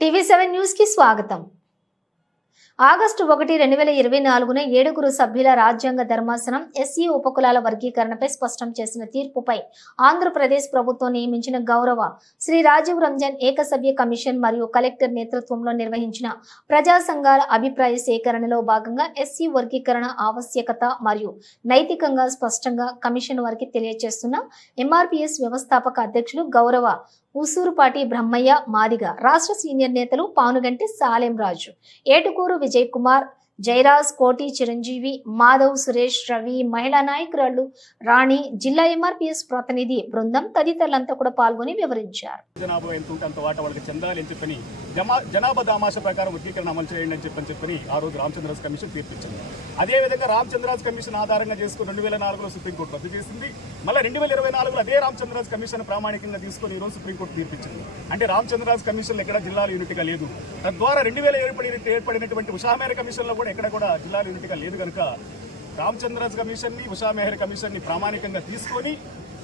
TV seven న్యూస్కి స్వాగతం. August ఒకటి రెండు వేల ఇరవై నాలుగున ఏడుగురు సభ్యుల రాజ్యాంగ ధర్మాసనం ఎస్సీ ఉపకులాల వర్గీకరణపై స్పష్టం చేసిన తీర్పుపై ఆంధ్రప్రదేశ్ ప్రభుత్వం నియమించిన గౌరవ శ్రీ రాజీవ్ రంజన్ ఏకసభ్య కమిషన్ మరియు కలెక్టర్ నేతృత్వంలో నిర్వహించిన ప్రజా సంఘాల అభిప్రాయ సేకరణలో భాగంగా ఎస్సీ వర్గీకరణ ఆవశ్యకత మరియు నైతికంగా స్పష్టంగా కమిషన్ వారికి తెలియజేస్తున్న ఎంఆర్పిఎస్ వ్యవస్థాపక అధ్యక్షులు గౌరవ ఉసూరుపాటి బ్రహ్మయ్య మాదిగ రాష్ట్ర సీనియర్ నేతలు పానుగంటి సాలెం రాజు. ఏటుకూరు విజయ్ కుమార్ జయరాజ్ కోటి చిరంజీవి మాధవ్ సురేష్ రవి మహిళా నాయకురాళ్ళు రాణి జిల్లా ఎంఆర్పిఎస్ ప్రతినిధి బృందం తదితరులంతా కూడా పాల్గొని వివరించారు. జనాభా ఎంత ఉంటే అంత వాటా వాళ్ళకి చెందాలి అని చెప్పని జమా జనాభా దామాష ప్రకారం వర్గీకరణ అమలు చేయండి అని చెప్పని చెప్పని ఆ రోజు రామచంద్రరాజ్ కమిషన్ తీర్పిచ్చింది. అదేవిధంగా రామచంద్రరాజ్ కమిషన్ ఆధారంగా చేసుకుని రెండు వేల నాలుగులో సుప్రీంకోర్టు రద్దు చేసింది. మళ్ళీ రెండు వేల ఇరవై నాలుగులో అదే రామచంద్రరాజ్ కమిషన్ ప్రామాణికంగా తీసుకొని ఈ రోజు సుప్రీంకోర్టు తీర్పిచ్చింది. అంటే రామచంద్రరాజ్ కమిషన్ ఎక్కడ జిల్లాలో యూనిట్గా లేదు. తద్వారా రెండు వేల ఏర్పడిన ఏర్పడినటువంటి ఉషామేర కమిషన్లో కూడా ఎక్కడ కూడా జిల్లాల యూనిట్గా లేదు కనుక రామచంద్రరాజ్ కమిషన్ని ఉషా మెహర్ కమిషన్ని ప్రామాణికంగా తీసుకొని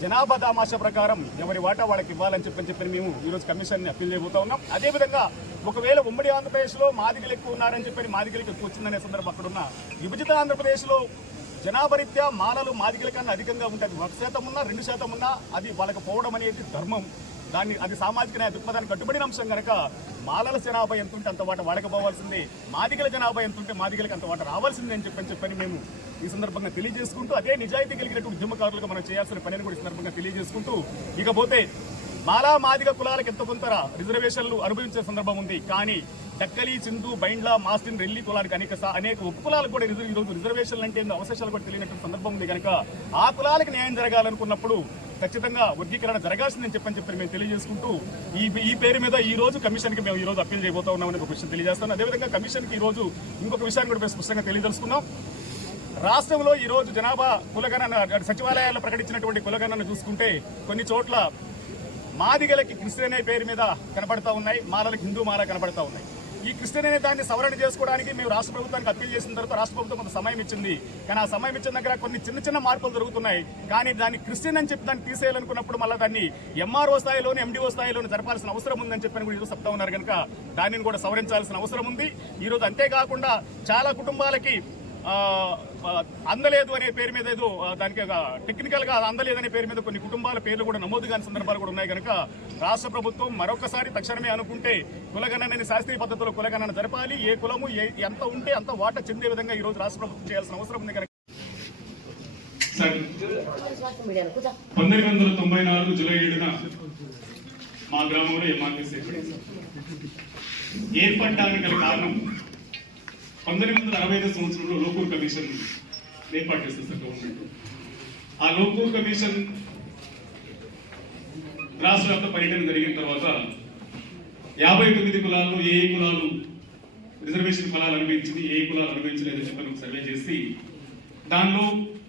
జనాభా దామాష ప్రకారం ఎవరి వాటా వాళ్ళకి ఇవ్వాలని చెప్పని చెప్పి మేము ఈరోజు కమిషన్ని అప్పీల్ చేయబోతా ఉన్నాం. అదేవిధంగా ఒకవేళ ఉమ్మడి ఆంధ్రప్రదేశ్లో మాదిగలు ఎక్కువ ఉన్నారని చెప్పని మాదిగలకు ఎక్కువ వచ్చిందనే సందర్భం అక్కడ ఉన్న విభజిత ఆంధ్రప్రదేశ్లో జనాభరీత్యా మాలలు మాదిగల కన్నా అధికంగా ఉంటుంది ఒక శాతం ఉన్నా రెండు శాతం ఉన్నా అది వాళ్ళకి పోవడం అనేది ధర్మం. దాన్ని అది సామాజిక న్యాయ దృక్పథానికి కట్టుబడిన అంశం కనుక మాలల జనాభా ఎంత ఉంటే అంత వాట వాళ్ళకి మాదిగల జనాభా ఎంత ఉంటే మాదిగలకి అంత వాట రావాల్సిందే అని చెప్పని చెప్పని మేము ఈ సందర్భంగా తెలియజేసుకుంటూ అదే నిజాయితీ కలిగినట్టు ఉద్యమకారులుగా మనం చేయాల్సిన పనిని కూడా ఈ సందర్భంగా తెలియజేసుకుంటూ ఇకపోతే మాలా మాదిగ కులాలకు ఎంత కొంత రిజర్వేషన్లు అనుభవించే సందర్భం ఉంది. కానీ టక్కలి సింధు బైండ్ల మాస్టిన్ రెల్లి కులానికి అనేక అనేక ఉప కులాలకు కూడా రిజర్వ్ ఈరోజు రిజర్వేషన్లు అంటే అవశేషాలు కూడా తెలియనటువంటి సందర్భం ఉంది కనుక ఆ కులాలకు న్యాయం జరగాలనుకున్నప్పుడు ఖచ్చితంగా వర్గీకరణ జరగాల్సిందని చెప్పని చెప్పి మేము తెలియజేసుకుంటూ ఈ ఈ పేరు మీద ఈ రోజు కమిషన్కి మేము ఈ రోజు అప్పీల్ చేయబోతా ఉన్నామని ఒక విషయం తెలియజేస్తాను. అదేవిధంగా కమిషన్కి ఈ రోజు ఇంకొక విషయాన్ని కూడా మేము స్పష్టంగా తెలియదలుచుకున్నాం రాష్ట్రంలో ఈ రోజు జనాభా కులగణన సచివాలయాల్లో ప్రకటించినటువంటి కులగణన చూసుకుంటే కొన్ని చోట్ల మాదిగలకి క్రిస్టియన్ అనే పేరు మీద కనబడతా ఉన్నాయి. మాలలకు హిందూ మాల కనబడతా ఉన్నాయి. ఈ క్రిస్టియన్ అనే దాన్ని సవరణ చేసుకోవడానికి మేము రాష్ట్ర ప్రభుత్వానికి అప్పీల్ చేసిన తర్వాత రాష్ట్ర ప్రభుత్వం కొంత సమయం ఇచ్చింది. కానీ ఆ సమయం ఇచ్చిన దగ్గర కొన్ని చిన్న చిన్న మార్పులు జరుగుతున్నాయి. కానీ దాన్ని క్రిస్టియన్ అని చెప్పి దాన్ని తీసేయాలనుకున్నప్పుడు మళ్ళీ దాన్ని ఎంఆర్ఓ స్థాయిలోని ఎండిఓ స్థాయిలోనే జరపాల్సిన అవసరం ఉందని చెప్పని కూడా ఈరోజు చెప్తా ఉన్నారు కనుక దానిని కూడా సవరించాల్సిన అవసరం ఉంది. ఈరోజు అంతేకాకుండా చాలా కుటుంబాలకి అందలేదు అనే పేరు మీద ఏదో దానికి టెక్నికల్గా అందలేదు అనే పేరు మీద కొన్ని కుటుంబాల పేర్లు కూడా నమోదు కాని సందర్భాలు కూడా ఉన్నాయి కనుక రాష్ట్ర ప్రభుత్వం మరొకసారి తక్షణమే అనుకుంటే కులగణనని శాస్త్రీయ పద్ధతిలో కులగణన జరపాలి. ఏ కులము ఎంత ఉంటే అంత వాటా చెందే విధంగా ఈ రోజు రాష్ట్ర ప్రభుత్వం చేయాల్సిన అవసరం ఉంది కనుక. పంతొమ్మిది వందల తొంభై నాలుగు జూలై ఏడున మా గ్రామంలో ఎంఆర్టీసీ ఏర్పడడానికి కారణం పంతొమ్మిది వందల అరవై ఐదు సంవత్సరంలో లోకూర్ కమిషన్ ఏర్పాటు చేస్తుంది సార్ గవర్నమెంట్ ఆ లోకూర్ కమిషన్ రాష్ట్ర వ్యాప్త పర్యటన జరిగిన తర్వాత యాభై తొమ్మిది కులాల్లో ఏ ఏ కులాలు రిజర్వేషన్ ఫలాలు అనుభవించింది ఏ కులాలు అనుభవించలేదని చెప్పని సర్వే చేసి దానిలో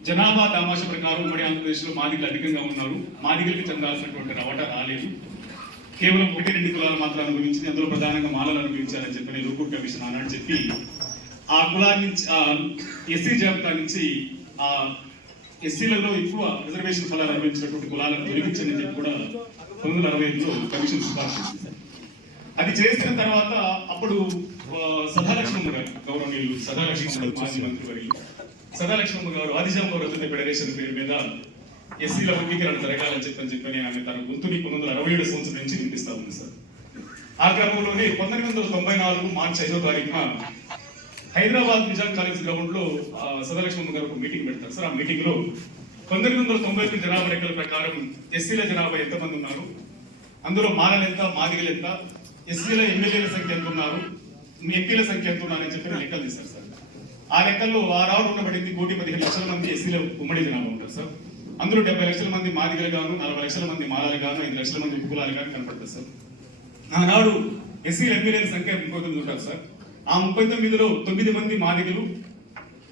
జనాభా దామాష ప్రకారం ఉమ్మడి ఆంధ్రప్రదేశ్లో మాదిగలు అధికంగా ఉన్నారు. మాదిగలకి చెందాల్సినటువంటి రవాటా రాలేదు. కేవలం ఒకటి రెండు కులాలు మాత్రం అనుభవించింది అందులో ప్రధానంగా మాలలు అనుభవించాలని చెప్పని లోకూర్ కమిషన్ ఆనాడు చెప్పి ఆ కులాన్ని నుంచి ఎస్సీ జాబితా నుంచి ఆ ఎస్సీలలో ఎక్కువ రిజర్వేషన్ ఫలాలు అనుభవించినటువంటి కులాలను తొలగించని చెప్పి కూడా పంతొమ్మిది వందల అరవై ఐదులో కమిషన్ సిఫార్సు చేసింది. అది చేసిన తర్వాత అప్పుడు సదాలక్ష్మమ్మ గారు గౌరవనీయులు సదాలక్ష్మమ్మ గారు మాజీ మంత్రి వారి సదాలక్ష్మమ్మ గారు ఆదిజాంబ రద్దు ఫెడరేషన్ పేరు మీద ఎస్సీల వర్గీకరణ జరగాలని చెప్పని చెప్పని ఆమె తన గొంతుని పంతొమ్మిది వందల అరవై ఏడు సంవత్సరం నుంచి వినిపిస్తా ఉంది సార్. ఆ క్రమంలోనే పంతొమ్మిది వందల తొంభై నాలుగు మార్చి ఐదో తారీఖున హైదరాబాద్ నిజాం కాలేజ్ గ్రౌండ్లో ఆ, సదాలక్ష్మమ్మ గారు ఒక మీటింగ్ పెడతారు. సార్ ఆ మీటింగ్లో పంతొమ్మిది వందల తొంభై ఒకటి జనాభా లెక్కల ప్రకారం ఎస్సీల జనాభా ఎంతమంది ఉన్నారు? అందులో మాలలు ఎంత మాదిగలు ఎంత? ఎస్సీల ఎమ్మెల్యేల సంఖ్య ఎంత ఉన్నారు? మీ ఎంపీల సంఖ్య ఎంత ఉన్నారని చెప్పి లెక్కలు తీశారు సార్. ఆ లెక్కల్లో ఆ రావు ఉండబడింది కోటి పదిహేను లక్షల మంది ఎస్సీల ఉమ్మడి జనాభా ఉంటారు సార్. అందులో డెబ్బై లక్షల మంది మాదిగలు గాను నలభై లక్షల మంది మాలలు గాను ఐదు లక్షల మంది కులాలు గాను కనపడతారు సార్. ఆనాడు ఎస్సీల ఎమ్మెల్యేల సంఖ్య ముప్పై తొమ్మిది ఉంటారు సార్. ఆ ముప్పై తొమ్మిదిలో తొమ్మిది మంది మాదిగలు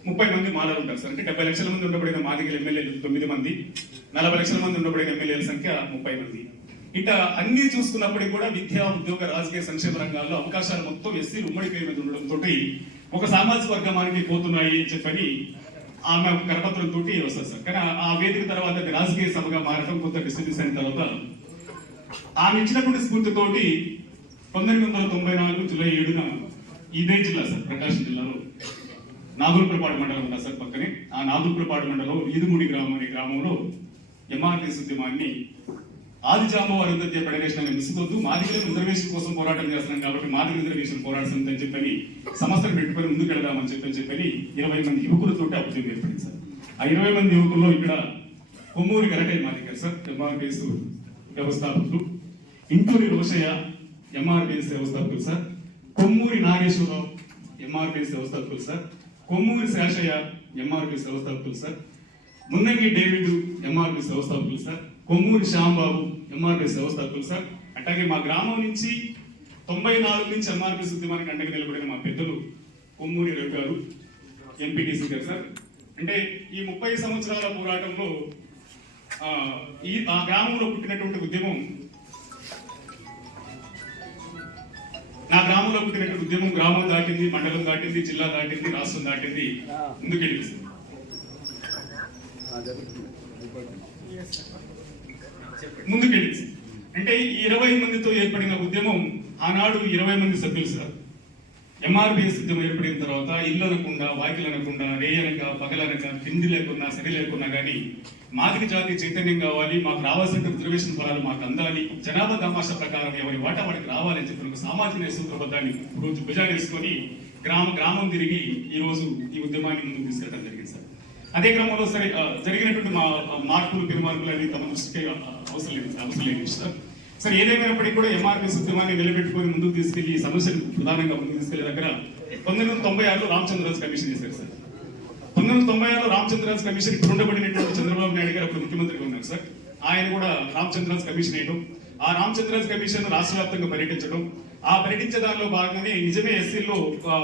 ముప్పై మంది మాలలు ఉంటారు సార్. అంటే డెబ్బై లక్షల మంది ఉండబడిన మాదిగల ఎమ్మెల్యేలు తొమ్మిది మంది నలభై లక్షల మంది ఉండబడిన ఎమ్మెల్యేల సంఖ్య ముప్పై మంది. ఇట అన్ని చూసుకున్నప్పటికీ కూడా విద్యా ఉద్యోగ రాజకీయ సంక్షేమ రంగాల్లో అవకాశాలు మొత్తం ఎస్సీ ఉమ్మడి పేరు మీద ఉండడంతో ఒక సామాజిక వర్గమానికి పోతున్నాయి అని చెప్పని ఆమె కరపత్రం తోటి వస్తారు సార్. కానీ ఆ- వేదిక తర్వాత రాజకీయ సభగా మారడం కొంత డిస్టర్బెన్స్ అయిన తర్వాత ఆమె ఇచ్చినటువంటి స్ఫూర్తితోటి పంతొమ్మిది వందల తొంభై నాలుగు జూలై ఏడున ఇదే జిల్లా సార్ ప్రకాశం జిల్లాలో. నాగులపురపాడు మండలం ఉంది సార్ పక్కనే? ఆ నాగులపురపాడు మండలం ఈదుముడి గ్రామం అనే గ్రామంలో ఎంఆర్ఎస్ ఉద్యమాన్ని ఆది జాంబవారి అందరికీ ఫెడరేషన్ అనే మిసుకొద్దు మాదిగల రిజర్వేషన్ కోసం పోరాటం చేస్తున్నాం కాబట్టి మాదిగ రిజర్వేషన్ పోరాటం అని చెప్పని సంస్థను పెట్టుకొని ముందుకు వెళదామని చెప్పని చెప్పని ఇరవై మంది యువకులతో అభివృద్ధి ఉద్యమం ఏర్పడింది సార్. ఆ ఇరవై మంది యువకుల్లో ఇక్కడ కొమ్మూరి గరటయ్య మాదిగ సార్ ఎంఆర్పిఎస్ వ్యవస్థాపకులు. ఇంటూరి రోషయ్య ఎంఆర్పిఎస్ వ్యవస్థాపకులు సార్. కొమ్మూరి నాగేశ్వరరావు ఎంఆర్పిఎస్ వ్యవస్థాపకులు సార్. కొమ్మూరి శేషయ్య ఎంఆర్పిఎస్ వ్యవస్థాపకులు సార్. ముందంగి డేవిడ్ ఎంఆర్పిఎస్ వ్యవస్థాపకులు సార్. కొమ్మూరి శ్యాంబాబు ఎంఆర్పిఎస్ వ్యవస్థాపకులు సార్. అట్లాగే మా గ్రామం నుంచి తొంభై నాలుగు నుంచి ఎంఆర్పిఎస్ ఉద్యమానికి అండగా నిలబడిన మా పెద్దలు కొమ్మూరి రవి గారు ఎంపీటీసీ గారు సార్. అంటే ఈ ముప్పై సంవత్సరాల పోరాటంలో ఈ ఆ గ్రామంలో పుట్టినటువంటి ఉద్యమం నా గ్రామంలో పుట్టినటువంటి ఉద్యమం గ్రామం దాటింది మండలం దాటింది జిల్లా దాటింది రాష్ట్రం దాటింది ముందుకెళ్ళింది సార్. ముందుకెళ్ళింది అంటే ఈ ఇరవై మందితో ఏర్పడిన ఉద్యమం ఆనాడు ఇరవై మంది సభ్యులు సార్ ఎంఆర్పిఎస్ ఉద్యమం ఏర్పడిన తర్వాత ఇల్లు అనకుండా వాకిలు అనకుండా రేయనక పగలనక తిండి లేకున్నా సరి లేకున్నా కానీ మాదిరి జాతి చైతన్యం కావాలి మాకు రావాల్సిన రిజర్వేషన్ ఫలాలు మాకు అందాలి జనాభా తమాషా ప్రకారం ఎవరి వాటా వాడికి రావాలని చెప్పిన ఒక సామాజిక సూత్రబద్ధాన్ని రోజు భుజాలు వేసుకొని గ్రామ గ్రామం తిరిగి ఈ రోజు ఈ ఉద్యమాన్ని ముందుకు తీసుకెళ్ళడం జరిగింది సార్. అదే క్రమంలో సరే జరిగినటువంటి మా మార్పులు పెరుమార్పులు అనేది తమ దృష్టికి అవసరం లేదు అవసరం లేదు సార్. సరే ఏదేమైనప్పటికీ కూడా ఎంఆర్పీ ఉద్యమాన్ని నిలబెట్టుకొని ముందుకు తీసుకెళ్ళి ఈ సమస్యను ప్రధానంగా ముందుకు తీసుకెళ్ళే దగ్గర పంతొమ్మిది వందల తొంభై ఆరులో రామచంద్రరాజు కమిషన్ చేశారు సార్. పంతొమ్మిది వందల తొంభై ఆరులో రామచంద్రరాజు కమిషన్ ఇప్పుడు ఉండబడినటువంటి చంద్రబాబు నాయుడు గారు అప్పుడు ముఖ్యమంత్రిగా ఉన్నారు సార్. ఆయన కూడా రామచంద్రరాజు కమిషన్ వేయడం ఆ రామచంద్రరాజు కమిషన్ రాష్ట్ర వ్యాప్తంగా పర్యటించడం ఆ పర్యటించే దానిలో భాగంగానే నిజమే ఎస్సీల్లో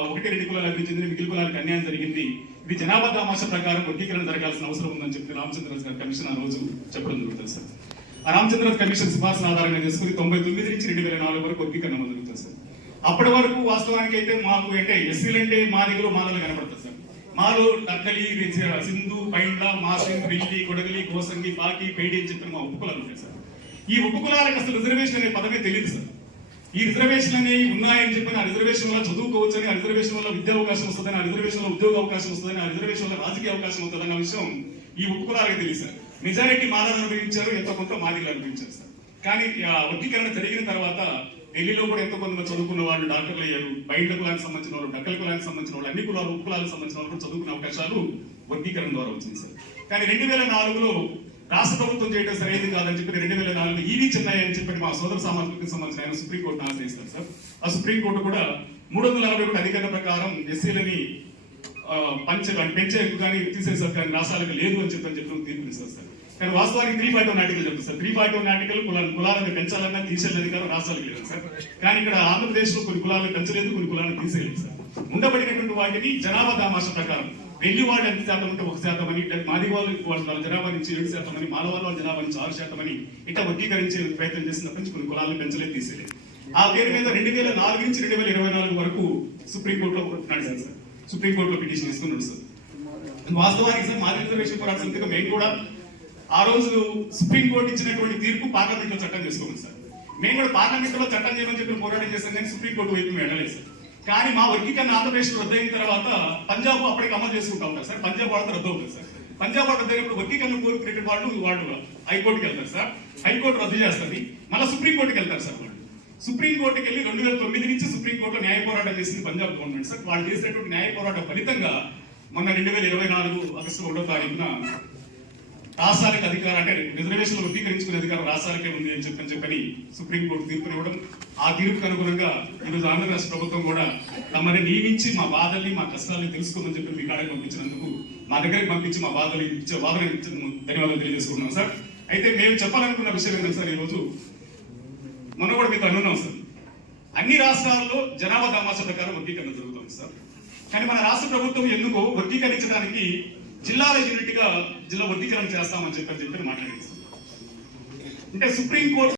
ఒకటి రెండు కులాలు అభివృద్ధి మిగిలిన కులాలకు అన్యాయం జరిగింది. ఇది జనాభా తమాష ప్రకారం వర్గీకరణ జరగాల్సిన అవసరం ఉందని చెప్పి రామచంద్రరాజు గారు కమిషన్ ఆ రోజు చెప్పడం జరుగుతుంది సార్. ఆ కమిషన్ సిఫార్సు ఆధారంగా చేసుకుని తొంభై తొమ్మిది నుంచి రెండు వేల నాలుగు వరకు వర్గీకరణ అమలు జరుగుతుంది సార్. అప్పటి వరకు వాస్తవానికి అయితే మాకు అంటే ఎస్సీలు అంటే మా దగ్గర మాలలు కనపడతారు సార్. మాలో నక్కలి సింధు పైండ మాసింగ్ బిల్లి కొడగలి కోసంగి బాకి పేడి అని చెప్పిన మా ఉపకులాలు ఉంటాయి సార్. ఈ ఉపకులాలకు అసలు రిజర్వేషన్ అనే పదమే తెలియదు సార్. ఈ రిజర్వేషన్ అనేవి ఉన్నాయని చెప్పి ఆ రిజర్వేషన్ వల్ల చదువుకోవచ్చని ఆ రిజర్వేషన్ వల్ల విద్యా అవకాశం వస్తుందని ఆ రిజర్వేషన్ వల్ల ఉద్యోగ అవకాశం వస్తుందని ఆ రిజర్వేషన్ వల్ల రాజకీయ అవకాశం వస్తుందన్న విషయం ఈ ఉపకులాలకు తెలియదు సార్. మెజారిటీ మాలను అనుభవించారు ఎంతో కొంత మాదిగలు అనుభవించారు సార్. కానీ ఆ వర్గీకరణ జరిగిన తర్వాత ఢిల్లీలో కూడా ఎంతో కొంతమంది చదువుకున్న వాళ్ళు డాక్టర్లు అయ్యారు. బయట కులానికి సంబంధించిన వాళ్ళు డక్కల కులానికి సంబంధించిన వాళ్ళు అన్ని కులాలు ఉపకులాలకు సంబంధించిన వాళ్ళు చదువుకునే అవకాశాలు వర్గీకరణ ద్వారా వచ్చింది సార్. కానీ రెండు వేల నాలుగులో రాష్ట్ర ప్రభుత్వం చేయడం సరైనది కాదని చెప్పి రెండు వేల నాలుగు ఈవీ చెన్నై అని చెప్పి మా సోదర సామాజిక సంబంధించిన ఆయన సుప్రీంకోర్టును ఆశ్రయిస్తారు సార్. ఆ సుప్రీంకోర్టు కూడా మూడు వందల నలభై ఒకటి అధికరణ ప్రకారం ఎస్సీలని పంచ పెంచే కానీ తీసేసారు కానీ రాష్ట్రాలకు లేదు అని చెప్పి అని చెప్పి తీర్పునిస్తారు సార్. కానీ వాస్తవానికి త్రీ ఫార్టీ వన్ ఆర్టికల్ చెప్తుంది sir. Three forty one article కులాలను కులాలను పెంచాలన్నా తీసేయాలని కానీ రాష్ట్రాలకు లేదు సార్. కానీ ఇక్కడ ఆంధ్రప్రదేశ్లో కొన్ని కులాలను పెంచలేదు కొన్ని కులాలను తీసేయలేదు సార్. ఉండబడినటువంటి వాటిని జనాభా దామాష ప్రకారం వెళ్ళి వాళ్ళు ఎంత శాతం ఉంటే ఒక శాతం అని మాది వాళ్ళు వాళ్ళ జనాభా నుంచి ఏడు శాతం అని మాల వాళ్ళ జనాభా నుంచి ఆరు శాతం అని ఇట్లా వర్గీకరించే ప్రయత్నం చేసినప్పటి నుంచి కొన్ని కులాలను పెంచలేదు తీసేయలేదు. ఆ పేరు మీద రెండు వేల నాలుగు నుంచి రెండు వేల ఇరవై నాలుగు వరకు సుప్రీంకోర్టులో నడిచింది సార్. సుప్రీంకోర్టులో పిటిషన్ ఇస్తున్నాడు సార్. వాస్తవానికి సార్ మాది రిజర్వేషన్ పోరాట సమితిగా మేము కూడా ఆ రోజు సుప్రీంకోర్టు ఇచ్చినటువంటి తీర్పు పార్లమెంట్లో చట్టం చేసుకోమని సార్. మేము కూడా పార్లమెంట్లో చట్టం చేయమని చెప్పి పోరాటం చేస్తాం కానీ సుప్రీంకోర్టు వైపు వెళ్ళలేదు సార్. కానీ మా వర్గీకరణ ఆంధ్రప్రదేశ్ రద్దయిన తర్వాత పంజాబ్ అప్పటికి అమలు చేసుకుంటా ఉంటారు సార్. పంజాబ్ వాళ్ళతో రద్దు అవుతుంది సార్. పంజాబ్ వాళ్ళు రద్దయినప్పుడు వర్గీకరణ కోరుకునేటువంటి వాళ్ళు వాళ్ళు హైకోర్టుకి వెళ్తారు సార్. హైకోర్టు రద్దు చేస్తుంది. మళ్ళీ సుప్రీంకోర్టుకి వెళ్తారు సార్ వాళ్ళు. సుప్రీంకోర్టుకి వెళ్ళి రెండు వేల తొమ్మిది నుంచి సుప్రీంకోర్టులో న్యాయ పోరాటం చేసింది పంజాబ్ గవర్నమెంట్ సార్. వాళ్ళు చేసినటువంటి న్యాయ పోరాట ఫలితంగా మొన్న రెండు వేల ఇరవై నాలుగు ఆగస్టు ఒకటో తారీఖున రాష్ట్రాలకు అధికారం అంటే రిజర్వేషన్ వర్గీకరించుకునే అధికారం రాష్ట్రాలకే ఉంది అని చెప్పని చెప్పని సుప్రీంకోర్టు తీర్పునివ్వడం ఆ తీర్పుకు అనుగుణంగా ఈరోజు ఆంధ్రప్రదేశ్ ప్రభుత్వం కూడా తమని నియమించి మా బాధల్ని మా కష్టాలని తెలుసుకోమని చెప్పి మీ కాడకి పంపించినందుకు మా దగ్గరికి పంపించి మా బాధలు ఇచ్చే బాధలు ధన్యవాదాలు తెలియజేసుకున్నాం సార్. అయితే మేము చెప్పాలనుకున్న విషయం ఏంటంటే సార్ ఈరోజు మొన్న కూడా మీకు అనున్నాం సార్. అన్ని రాష్ట్రాల్లో జనాభా దామాస ప్రకారం వర్గీకరణ జరుగుతుంది సార్. కానీ మన రాష్ట్ర ప్రభుత్వం ఎందుకో వర్గీకరించడానికి జిల్లాల యూనిట్గా జిల్లా వర్గీకరణ చేస్తామని చెప్పని చెప్పి మాట్లాడింది. అంటే సుప్రీంకోర్టు